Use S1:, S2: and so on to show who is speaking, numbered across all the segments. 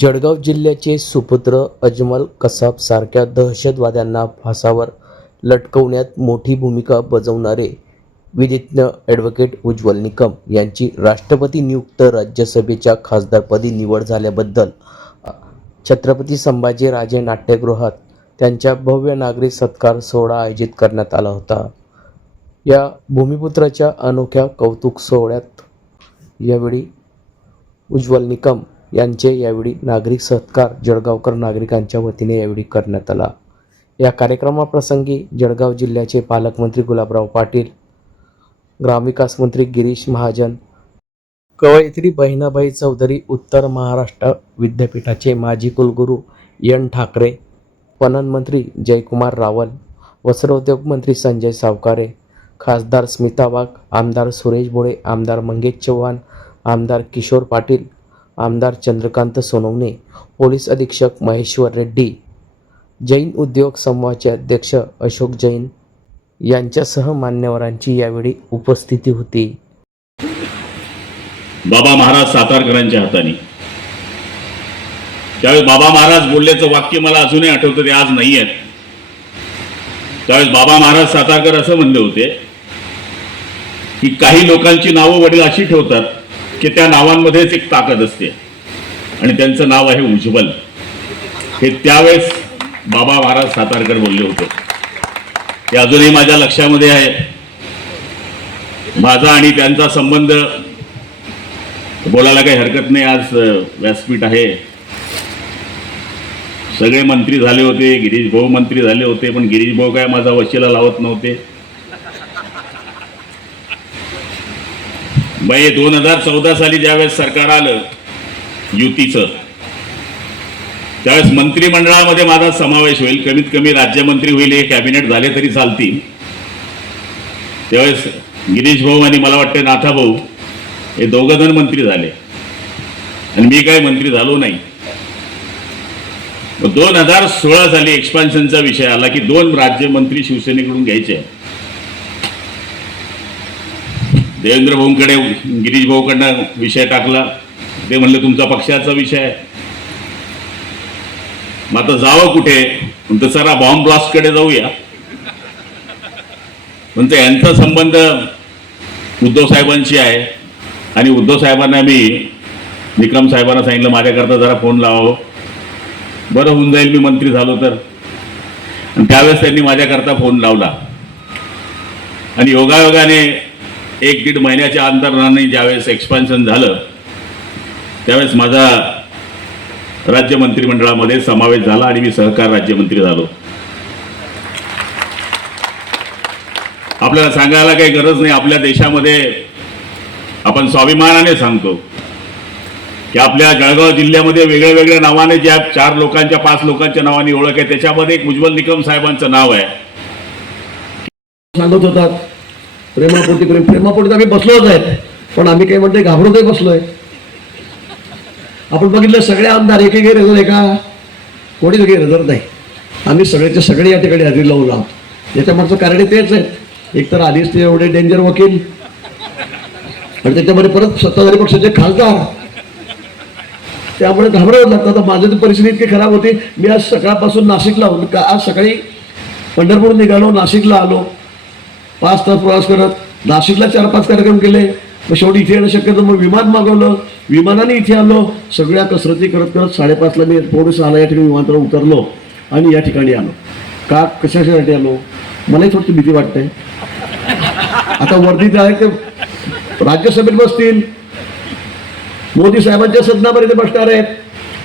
S1: जळगाव जिल्ह्याचे सुपुत्र अजमल कसाब सारख्या दहशतवाद्यांना फासावर लटकवण्यात मोठी भूमिका बजावणारे विधिज्ञ ॲडव्होकेट उज्ज्वल निकम यांची राष्ट्रपती नियुक्त राज्यसभेच्या खासदारपदी निवड झाल्याबद्दल छत्रपती संभाजीराजे नाट्यगृहात त्यांच्या भव्य नागरी सत्कार सोहळा आयोजित करण्यात आला होता. या भूमिपुत्राच्या अनोख्या कौतुक सोहळ्यात यावेळी उज्ज्वल निकम यांचे यावेळी नागरिक सत्कार जळगावकर नागरिकांच्या वतीने यावेळी करण्यात आला. या कार्यक्रमाप्रसंगी जळगाव जिल्ह्याचे पालकमंत्री गुलाबराव पाटील ग्रामविकास मंत्री गिरीश महाजन कवयित्री बहिणाबाई चौधरी उत्तर महाराष्ट्र विद्यापीठाचे माजी कुलगुरू एन ठाकरे पणन मंत्री जयकुमार रावल वस्त्रोद्योग मंत्री संजय सावकारे खासदार स्मिता वाघ आमदार सुरेश भोळे आमदार मंगेश चव्हाण आमदार किशोर पाटील आमदार चंद्रकांत सोनवणे पोलीस अधीक्षक महेश्वर रेड्डी जैन उद्योग समूहाचे अध्यक्ष अशोक जैन यांच्यासह मान्यवरांची यावेळी उपस्थिती होती.
S2: बाबा महाराज सातारकरांच्या हाताने. त्यावेळेस बाबा महाराज बोलल्याचं वाक्य मला अजूनही आठवतं ते आज नाही आहेत. त्यावेळेस बाबा महाराज सातारकर असं म्हणले होते की काही लोकांची नावं वडील अशी ठेवतात की त्या नावांमध्येच एक ताकद असते. आणि त्यांचं नाव आहे उज्ज्वल. हे त्यावेळेस बाबा महाराज सातारकर बोलले होते. ते अजूनही माझ्या लक्षामध्ये आहे. माझा आणि त्यांचा संबंध बोलायला काही हरकत नाही आज व्यासपीठ आहे. सगळे मंत्री झाले होते गिरीश भाऊ मंत्री झाले होते पण गिरीश भाऊ काय माझा वशिला लावत नव्हते. बाई दोन हजार चौदा साली ज्यावेळेस सरकार आलं युतीचं त्यावेळेस मंत्रिमंडळामध्ये माझा समावेश होईल. कमीत कमी राज्यमंत्री होईल हे कॅबिनेट झाले तरी चालतील. त्यावेळेस गिरीश भाऊ आणि मला वाटतं नाथा भाऊ हे दोघं जण मंत्री झाले. आणि मी काय मंत्री झालो नाही. दोन हजार सोळा साली एक्सपान्शनचा विषय आला की दोन राज्यमंत्री शिवसेनेकडून घ्यायचे देवेंद्र भाऊंकडे गिरीश भाऊकडनं विषय टाकला. ते म्हणले तुमचा पक्षाचा विषय आहे. मग आता जावं कुठे? म्हणतो चला बॉम्ब ब्लास्टकडे जाऊया. म्हणतो यांचा संबंध उद्धव साहेबांशी आहे. आणि उद्धव साहेबांना मी विक्रम साहेबांना सांगितलं माझ्याकरता जरा फोन लावावं हो. बरं होऊन जाईल मी मंत्री झालो तर. त्यावेळेस त्यांनी माझ्याकरता फोन लावला. आणि योगायोगाने एक दीड महिन्याच्या अंतराने ज्यावेळेस एक्सपान्शन झालं त्यावेळेस माझा राज्य मंत्रिमंडळामध्ये समावेश झाला आणि मी सहकार राज्यमंत्री झालो. आपल्याला सांगायला काही गरज नाही आपल्या देशामध्ये आपण स्वाभिमानाने सांगतो की आपल्या जळगाव जिल्ह्यामध्ये वेगळ्या वेगळ्या नावाने ज्या चार लोकांच्या पाच लोकांच्या नावाने ओळख आहे त्याच्यामध्ये एक उज्ज्वल निकम साहेबांचं नाव आहे.
S3: सांगत होतात प्रेमापोटी प्रेम प्रेमापोटी तर आम्ही बसलोच आहेत. पण आम्ही काही म्हणते घाबरतही बसलोय. आपण बघितलं सगळे आमदार एक एक रेझर आहे का? कोणीच काही रेझर नाही. आम्ही सगळेचे सगळे या ठिकाणी हजेरी लावून आहोत याच्यामागचं कारण तेच आहे. एकतर आधीच ते एवढे डेंजर वकील. आणि त्याच्यामध्ये परत सत्ताधारी पक्षाचे खासदार. त्यामुळे घाबरवत लागतं. आता माझी परिस्थिती इतकी खराब होती. मी आज सकाळपासून नाशिकला होतो का आज सकाळी पंढरपूर निघालो नाशिकला आलो. पाच तास प्रवास करत. नाशिकला चार पाच कार्यक्रम केले. मग शेवटी इथे येणं शक्यतो मग विमान मागवलं. विमानाने इथे आलो. सगळ्या कसरती करत करत साडेपाचला मी थोडं सहाला या ठिकाणी विमानतळावर उतरलो आणि या ठिकाणी आलो. का? कशासाठी आलो? मलाही थोडीशी भीती वाटते. आता वर्दीत आहे ते राज्यसभेत बसतील. मोदी साहेबांच्या सदनावर इथे बसणार आहेत.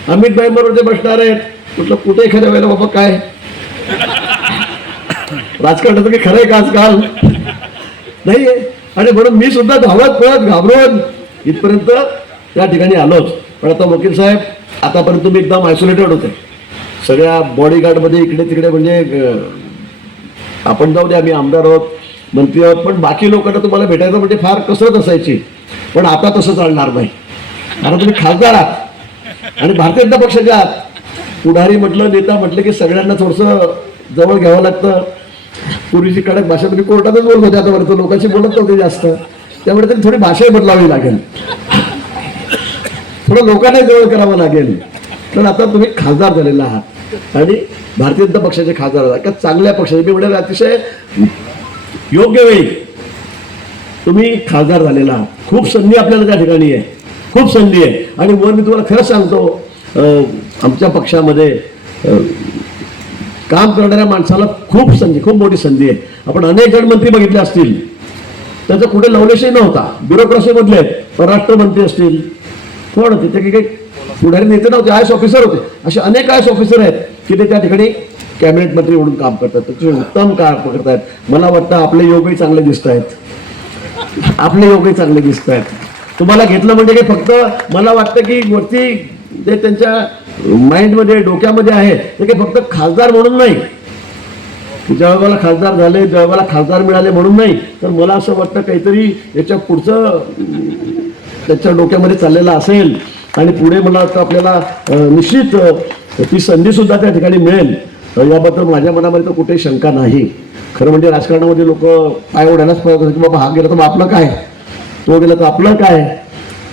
S3: अमित भाईंबरोबर ते बसणार आहेत. म्हटलं कुठे एखाद्या वेळेला बाबा काय? राजकारणाचं काही खरं आहे का आजकाल? नाही आणि म्हणून मी सुद्धा धावत पळत घाबरून इथपर्यंत या ठिकाणी आलोच. पण आता वकील साहेब आतापर्यंत तुम्ही एकदम आयसोलेटेड होते. सगळ्या बॉडीगार्डमध्ये इकडे तिकडे म्हणजे आपण जाऊ दे आम्ही आमदार आहोत मंत्री आहोत पण बाकी लोकांना तुम्हाला भेटायचं म्हणजे फार कसरत असायची. पण आता तसं चालणार नाही. कारण तुम्ही खासदार आहात. आणि भारतीय जनता पक्षाच्या आहात. पुढारी म्हटलं नेता म्हटलं की सगळ्यांना थोडंसं जवळ घ्यावं लागतं. पूर्वीची कडक भाषा तुम्ही कोर्टातच बोलत होते आतापर्यंत लोकांशी बोलत नव्हते जास्त. त्यामुळे तरी थोडी भाषाही बदलावी लागेल. थोडं लोकांना जवळ करावं लागेल. कारण आता तुम्ही खासदार झालेला आहात. आणि भारतीय जनता पक्षाचे खासदार आहात. का चांगल्या पक्षाचे? मी म्हणेल अतिशय योग्य वेळी तुम्ही खासदार झालेला आहात. खूप संधी आपल्याला त्या ठिकाणी आहे. खूप संधी आहे. आणि वर मी तुम्हाला खरंच सांगतो अं, आमच्या पक्षामध्ये काम करणाऱ्या माणसाला खूप संधी खूप मोठी संधी आहे. आपण अनेक जणमंत्री बघितले असतील. त्याचा कुठे लवलेशही नव्हता. ब्युरोक्रेसीमधले परराष्ट्र मंत्री असतील. कोण होते? ते काही काही पुढारी नेते नव्हते आय एस ऑफिसर होते. असे अनेक आय एस ऑफिसर आहेत की ते त्या ठिकाणी कॅबिनेट मंत्री म्हणून काम करतात. त्याचे उत्तम काम करतायत मला वाटतं आपले योगही चांगले दिसत आहेत. आपले योगही चांगले दिसत आहेत. तुम्हाला घेतलं म्हणजे काही फक्त मला वाटतं की वरती जे त्यांच्या माइंडमध्ये डोक्यामध्ये आहे. ते काही फक्त खासदार म्हणून नाही. जळगावला खासदार झाले जळगावला खासदार मिळाले म्हणून नाही तर मला असं वाटतं काहीतरी याच्या पुढचं त्याच्या डोक्यामध्ये चाललेलं असेल. आणि पुढे मला वाटतं आपल्याला निश्चित ती संधीसुद्धा त्या ठिकाणी मिळेल. याबद्दल माझ्या मनामध्ये तर कुठेही शंका नाही. खरं म्हणजे राजकारणामध्ये लोक पाय ओढायलाच पाहिजे की बाबा हा गेला तर मग आपलं काय? तो गेला तर आपलं काय?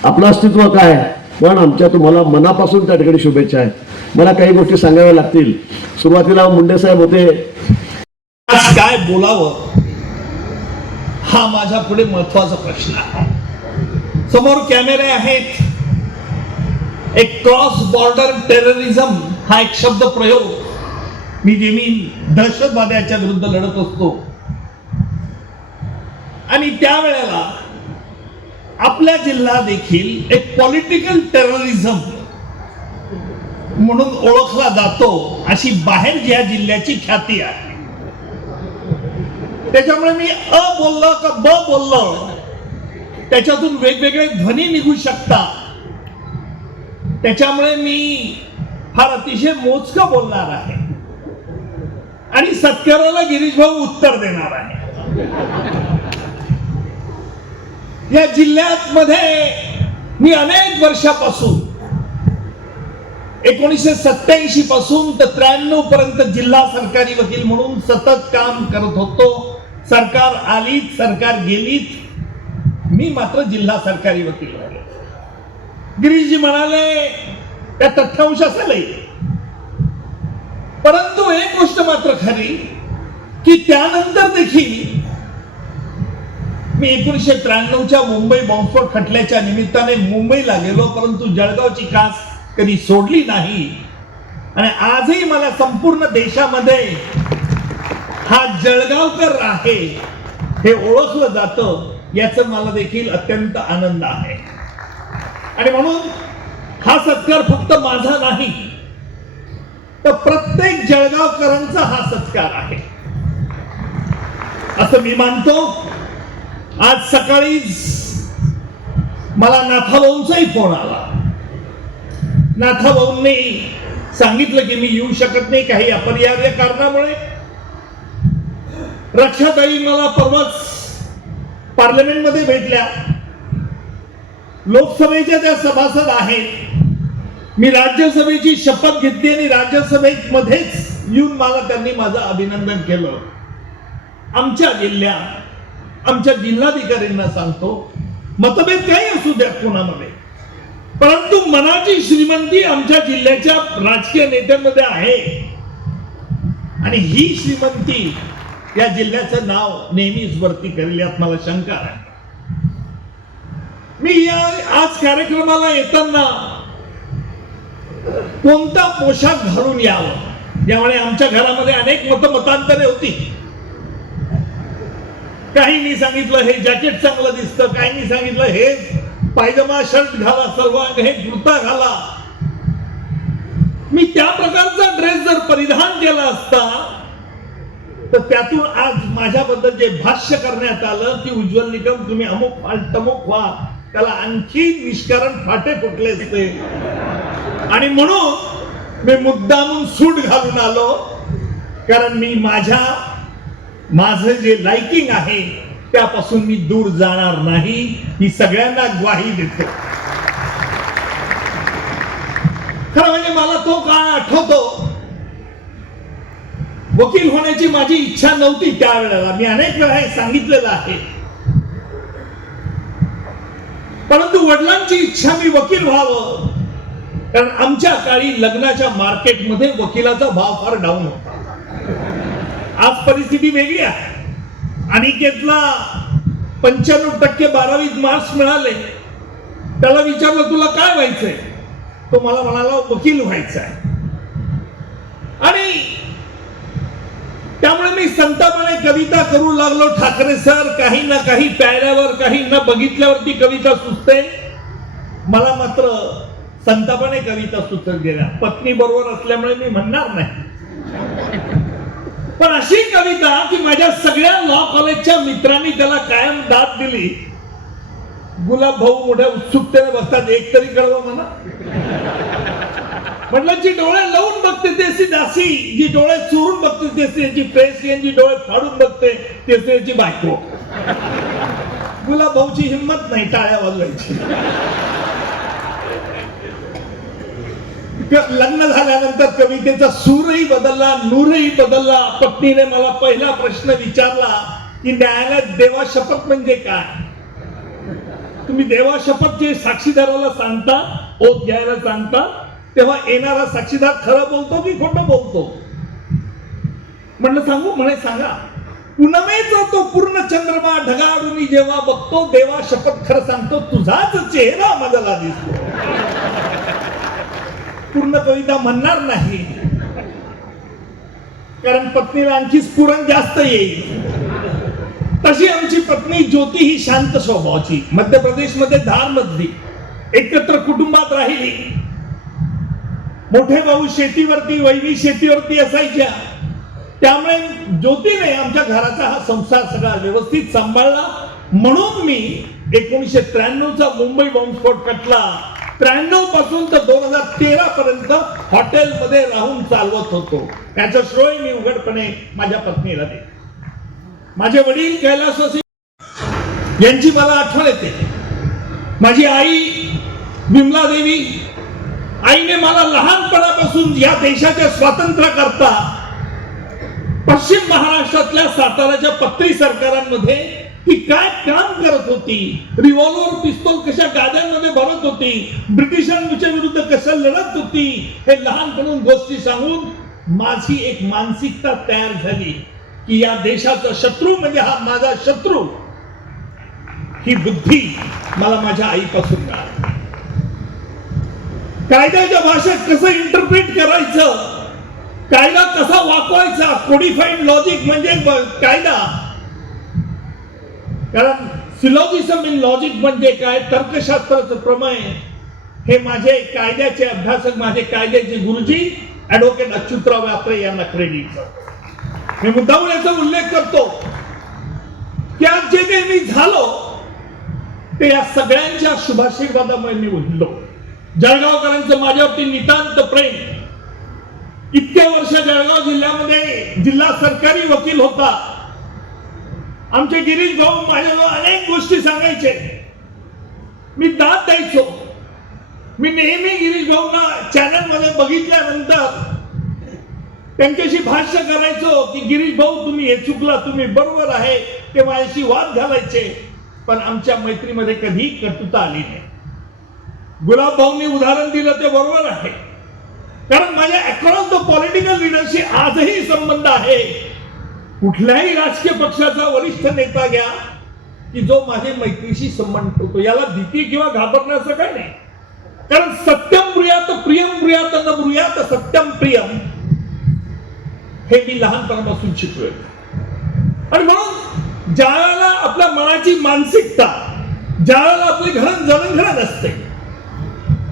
S3: आपलं अस्तित्व काय? पण आमच्या तुम्हाला मनापासून त्या ठिकाणी शुभेच्छा आहेत. मला काही गोष्टी सांगाव्या लागतील. सुरुवातीला मुंडे साहेब होते.
S4: आज काय बोलावं? हा माझ्या पुढे महत्त्वाचा प्रश्न आहे. समोर कॅमेरे आहेत. एक क्रॉस बॉर्डर टेररिझम हा एक शब्द प्रयोग. मी नेहमी दहशतवाद्याच्या विरुद्ध लढत असतो. आणि त्यावेळेला आपला जिल्हा देखील एक पॉलिटिकल टेररिझम म्हणून ओळखला जातो अशी बाहेर ज्या जिल्ह्याची ख्याती आहे. त्याच्यामुळे मी अ बोललो का ब बोललो त्याच्यातून वेगवेगळे ध्वनी निघू शकतात. त्याच्यामुळे मी फार अतिशय मोजकं बोलणार आहे. आणि सत्काराला गिरीश भाऊ उत्तर देणार आहे. या जिल्ह्यात मध्ये मी अनेक वर्षापासून एकोणीसशे सत्याऐंशी पासून तर त्र्याण्णव पर्यंत जिल्हा सरकारी वकील म्हणून सतत काम करत होतो. सरकार आलीत सरकार गेलीत मी मात्र जिल्हा सरकारी वकील राहिले. गिरीशजी म्हणाले त्या तथ्यांश असेलही परंतु एक गोष्ट मात्र खरी की त्यानंतर देखील मी एकोणीसशे त्र्याण्णवच्या मुंबई बॉम्बस्फोट खटल्याच्या निमित्ताने मुंबईला गेलो परंतु जळगावची कास कधी सोडली नाही. आणि आजही मला संपूर्ण देशामध्ये हा जळगावकर आहे हे ओळखलं जातं याचं मला देखील अत्यंत आनंद आहे. आणि म्हणून हा सत्कार फक्त माझा नाही तर प्रत्येक जळगावकरांचा हा सत्कार आहे. असं मी मानतो. आज सकाळीच मला नाथाभाऊंचाही फोन आला. नाथाभाऊंनी सांगितलं की मी येऊ शकत नाही काही अपरिहार्य कारणामुळे. रक्षाताई मला परवाच पार्लमेंटमध्ये भेटल्या. लोकसभेच्या त्या सभासद आहेत. मी राज्यसभेची शपथ घेतली आणि राज्यसभेत मध्येच येऊन मला त्यांनी माझं अभिनंदन केलं. आमच्या जिल्ह्यात आमच्या जिल्हाधिकाऱ्यांना सांगतो मतभेद काही असू द्या कोणामध्ये. परंतु मनाची श्रीमंती आमच्या जिल्ह्याच्या राजकीय नेत्यांमध्ये आहे. आणि ही श्रीमंती या जिल्ह्याचं नाव नेहमीच वरती करेल यात मला शंका आहे. मी या आज कार्यक्रमाला येताना कोणता पोशाख घालून यावं? यामुळे आमच्या घरामध्ये अनेक मतमतांतरे होती. काहींनी सांगितलं हे जॅकेट चांगलं दिसतं काहींनी सांगितलं हे पायजमा शर्ट घाला सर्वांग हे कुर्ता घाला. मी त्या प्रकारचा ड्रेस जर परिधान केला असता तर त्यातून आज माझ्याबद्दल जे भाष्य करण्यात आलं की उज्ज्वल निकम तुम्ही अमुक व्हाल तमुक व्हा. त्याला आणखी निष्कारण फाटे फुटले असते. आणि म्हणून मी मुद्दामून सूट घालून आलो कारण मी माझ्या माझं जे लाइकिंग आहे त्यापासून मी दूर जाणार नाही. ही सगळ्यांना ग्वाही देते. खरं म्हणजे मला तो काळ आठवतो. वकील होण्याची माझी इच्छा नव्हती त्यावेळेला. मी अनेक वेळा हे सांगितलेलं आहे. परंतु वडिलांची इच्छा मी वकील व्हावं. कारण आमच्या काळी लग्नाच्या मार्केटमध्ये वकिलाचा भाव फार डाऊन होता. आज परिस्थिती वेगळी आहे. अनिकेतला पंच्याण्णव टक्के बारावीत मार्क्स मिळाले. त्याला विचारलं तुला काय व्हायचंय? तो मला म्हणाला वकील व्हायचा आहे आणि त्यामुळे मी संतापणे कविता करू लागलो. ठाकरे सर काही ना काही प्यायल्यावर काही ना बघितल्यावर ती कविता सुचते. मला मात्र संतापाने कविता सुचत गेल्या. पत्नी बरोबर असल्यामुळे मी म्हणणार नाही. पण अशी कविता की माझ्या सगळ्या लॉ कॉलेजच्या मित्रांनी त्याला कायम दाद दिली. गुलाब भाऊ मोठ्या उत्सुकतेने बसतात एक तरी कळवा म्हणा. म्हटलं जी डोळे लावून बघते त्याची दासी. जी डोळे चोरून बघते तेसी असते याची प्रेस जी डोळे फाडून बघते ती असते याची बायको. गुलाब भाऊची हिंमत नाही टाळ्या वाजवायची क- लग्न झाल्यानंतर कवितेचा सूरही बदलला नूरही बदलला. पत्नीने मला पहिला प्रश्न विचारला की न्यायालयात देवा शपथ म्हणजे काय? तुम्ही देवा शपथ जे साक्षीदाराला सांगता ओत घ्यायला सांगता तेव्हा येणारा साक्षीदार खरं बोलतो की खोटं बोलतो? म्हणलं सांगू म्हणे सांगा. पुनमेचा तो पूर्ण चंद्रमा ढगाळून जेव्हा बघतो देवा शपथ खरं सांगतो तुझाच चेहरा मजला दिसतो. पूर्ण कविता म्हणणार नाही. कारण पत्नीला आणखी स्फुरण जास्त येईल. तशी आमची पत्नी ज्योती ही शांत स्वभावाची. मध्य प्रदेशमध्ये धार मधली एकत्र कुटुंबात राहिली. मोठे भाऊ शेतीवरती वैवी शेतीवरती असायच्या. त्यामुळे ज्योतीने आमच्या घराचा हा संसार सगळा व्यवस्थित सांभाळला. म्हणून मी एकोणीशे त्र्याण्णवचा मुंबई बॉम्बस्फोट कटला. त्र्याण्णवपासून तर दोन हजार तेरा पर्यंत हॉटेलमध्ये राहून चालवत होतो. याचा श्रोय मी उघडपणे माझ्या पत्नीला दे माझे वडील कैलासवासी यांची मला आठवण येते. माझी आई बिमला देवी आईने मला लहानपणापासून या देशाच्या स्वातंत्र्य करता पश्चिम महाराष्ट्रातल्या साताराच्या पत्री सरकारांमध्ये ती काय काम करत होती? रिव्हॉल्वर पिस्तोल कशा गाद्यांमध्ये भरत होती? ब्रिटिशांच्या विरुद्ध कसं लढत होती? हे लहानपणून गोष्टी सांगून माझी एक मानसिकता तयार झाली की या देशाचा शत्रू म्हणजे हा माझा शत्रू. ही बुद्धी मला माझ्या आईपासून मिळाली. कायद्याच्या भाषेत कसं इंटरप्रिट करायचं? कायदा कसा वापरायचा? कोडिफाईड लॉजिक म्हणजे कायदा. कारण सिलॉजिझम इन लॉजिक म्हणजे काय तर्कशास्त्राचं प्रमय हे माझे कायद्याचे अभ्यासक माझे कायद्याचे गुरुजी ऍडव्होकेट अच्युतराव यात्रे यांना क्रेडिट मी मुद्दामून याचा उल्लेख करतो. की आज जे काही मी झालो ते या सगळ्यांच्या शुभाशीर्वादामुळे मी उठलो. जळगावकरांचं माझ्यावरती नितांत प्रेम. इतक्या वर्ष जळगाव जिल्ह्यामध्ये जिल्हा सरकारी वकील होता. आमचे गिरीश भाऊ माझ्याजवळ अनेक गोष्टी सांगायचे. मी दाद द्यायचो. मी नेहमी गिरीश भाऊंना चॅनलमध्ये बघितल्यानंतर त्यांच्याशी भाष्य करायचो की गिरीश भाऊ तुम्ही हे चुकला तुम्ही बरोबर आहे ते माझ्याशी वाद घालायचे. पण आमच्या मैत्रीमध्ये कधी कटुता आली नाही. गुलाब भाऊंनी उदाहरण दिलं ते बरोबर आहे. कारण माझ्या अक्रॉस द पॉलिटिकल लिडरशी आजही संबंध आहे. कुठल्याही राजकीय पक्षाचा वरिष्ठ नेता घ्या की जो माझे मैत्रीशी संबंध ठेवतो. याला भीती किंवा घाबरण्याचं काय नाही. कारण सत्यम प्रियात प्रियम प्रियात न प्रियात सत्यम प्रियम हे मी लहानपणापासून शिकलोय. आणि म्हणून ज्याला आपल्या मनाची मानसिकता ज्याला आपली घरण जडणघडण असते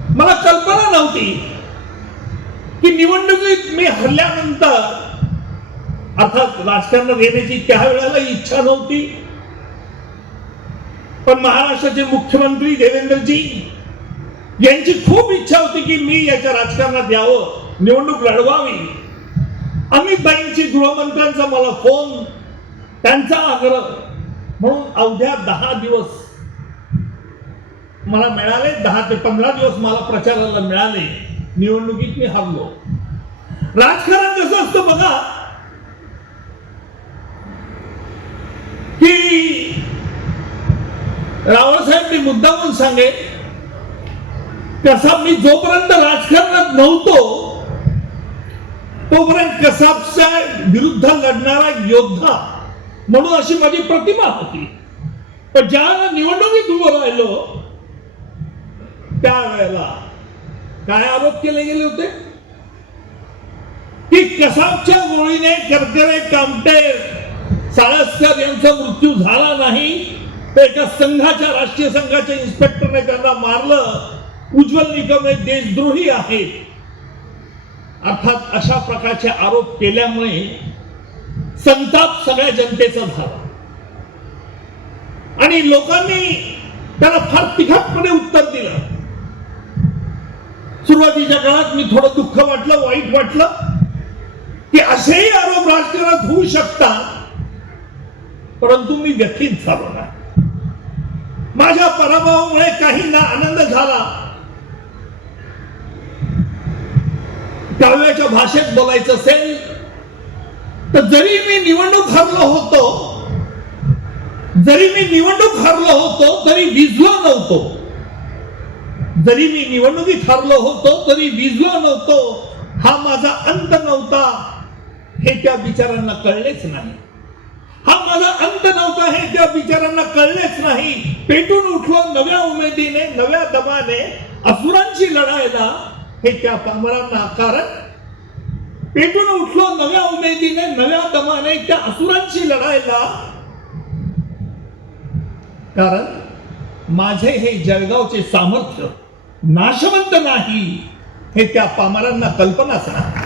S4: मला कल्पना नव्हती की निवडणुकीत मी हरल्यानंतर अर्थात राजकारणात येण्याची त्यावेळेला इच्छा नव्हती. पण महाराष्ट्राचे मुख्यमंत्री देवेंद्रजी यांची खूप इच्छा होती की मी याच्या राजकारणात यावं निवडणूक लढवावी. अमित गृहमंत्र्यांचा मला फोन त्यांचा आग्रह. म्हणून अवघ्या दहा दिवस मला मिळाले दहा ते पंधरा दिवस मला प्रचाराला मिळाले. निवडणुकीत मी हरलो. राजकारण कसं असतं बघा की रावळसाहेब मी मुद्दामून सांगेन कसा मी जोपर्यंत राजकारणात नव्हतो तोपर्यंत कसाबच्या विरुद्ध लढणारा योद्धा म्हणून अशी माझी प्रतिमा होती. पण ज्या निवडणुकीत उभं राहिलो त्यावेळेला काय आरोप केले गेले होते? की कसाबच्या गोळीने करकरे कामटे साळसकर यांचा मृत्यू झाला नाही तर एका संघाच्या राष्ट्रीय संघाच्या इन्स्पेक्टरने त्यांना मारलं. उज्ज्वल निकम हे देशद्रोही आहेत अर्थात अशा प्रकारचे आरोप केल्यामुळे संताप सगळ्या जनतेचा झाला. आणि लोकांनी त्याला फार तिखटपणे उत्तर दिलं. सुरुवातीच्या काळात मी थोडं दुःख वाटलं वाईट वाटलं की असेही आरोप राजकारणात होऊ शकतात परंतु मी व्यथित झालो नाही. माझ्या पराभवामुळे काहींना आनंद झाला. काव्याच्या भाषेत बोलायचं असेल तर जरी मी निवडणूक हरलो होतो जरी मी निवडणूक हरलो होतो तरी विजलो नव्हतो. जरी मी निवडणुकीत हरलो होतो तरी विजलो नव्हतो. हा माझा अंत नव्हता. हे त्या बिचारांना कळलेच नाही. हा अंत नव्हता हे त्या बिचारांना कळलेच नाही. पेटून उठलो नव्या उमेदीने नव्या दबाने असुरांची लढायला हे त्या पामरांना कारण पेटून उठलो नव्या उमेदीने नव्या दमाने त्या असुरांची लढायला. कारण माझे हे जळगावचे सामर्थ्य नाशवंत नाही हे त्या पामरांना कल्पनाच नाही.